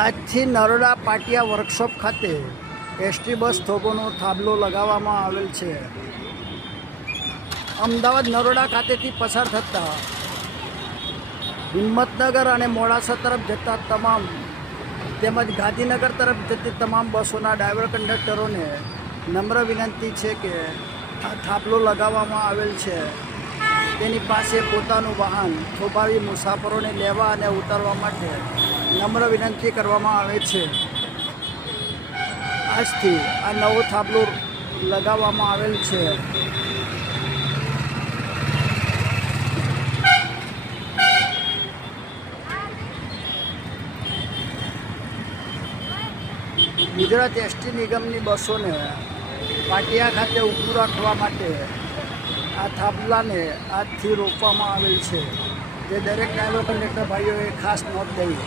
આજથી નરોડા પાટિયા વર્કશોપ ખાતે ST bus થોભોનો થાંભલો લગાવવામાં આવેલ છે. અમદાવાદ નરોડા ખાતેથી પસાર થતા હિંમતનગર અને મોડાસા તરફ જતા તમામ તેમજ ગાંધીનગર તરફ જતી તમામ બસોના ડ્રાઈવર કંડક્ટરોને નમ્ર વિનંતી છે કે આ થાંભલો લગાવવામાં આવેલ છે તેની પાસે પોતાનું વાહન થોભાવી મુસાફરોને લેવા અને ઉતારવા માટે નમ્ર વિનંતી કરવામાં આવે છે. આજથી આ નવો થાંભલો લગાવવામાં આવેલ છે. ગુજરાત એસટી નિગમની બસોને પાટિયા ખાતે ઊભું રાખવા માટે આ થાંભલાને આજથી રોપવામાં આવેલ છે, જે દરેક ડ્રાઈવર કંડક્ટર ભાઈઓએ ખાસ નોંધ લઈ